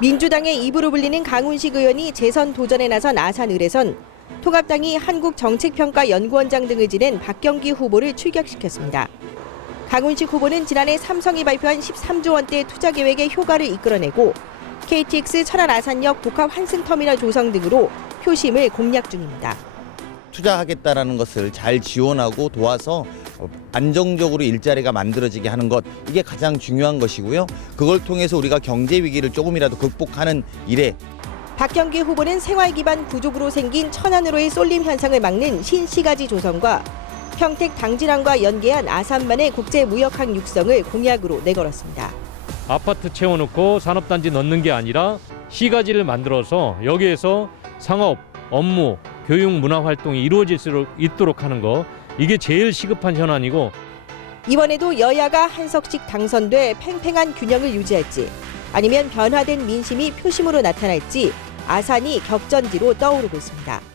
민주당의 입으로 불리는 강훈식 의원이 재선 도전에 나선 아산 을에선 통합당이 한국정책평가연구원장 등을 지낸 박경기 후보를 출격시켰습니다. 강훈식 후보는 지난해 삼성이 발표한 13조 원대 투자 계획의 효과를 이끌어내고 KTX 천안 아산역 복합 환승터미널 조성 등으로 표심을 공략 중입니다. 투자하겠다라는 것을 잘 지원하고 도와서 어, 안정적으로 일자리가 만들어지게 하는 것 이게 가장 중요한 것이고요. 그걸 통해서 우리가 경제 위기를 조금이라도 극복하는 일에 박경기 후보는 생활 기반 부족으로 생긴 천안으로의 쏠림 현상을 막는 신시가지 조성과 평택 당진항과 연계한 아산만의 국제 무역항 육성을 공약으로 내걸었습니다. 아파트 채워놓고 산업단지 넣는 게 아니라 시가지를 만들어서 여기에서 상업, 업무, 교육, 문화 활동이 이루어질 수 있도록 하는 거 이게 제일 시급한 현안이고 이번에도 여야가 한석씩 당선돼 팽팽한 균형을 유지할지 아니면 변화된 민심이 표심으로 나타날지 아산이 격전지로 떠오르고 있습니다.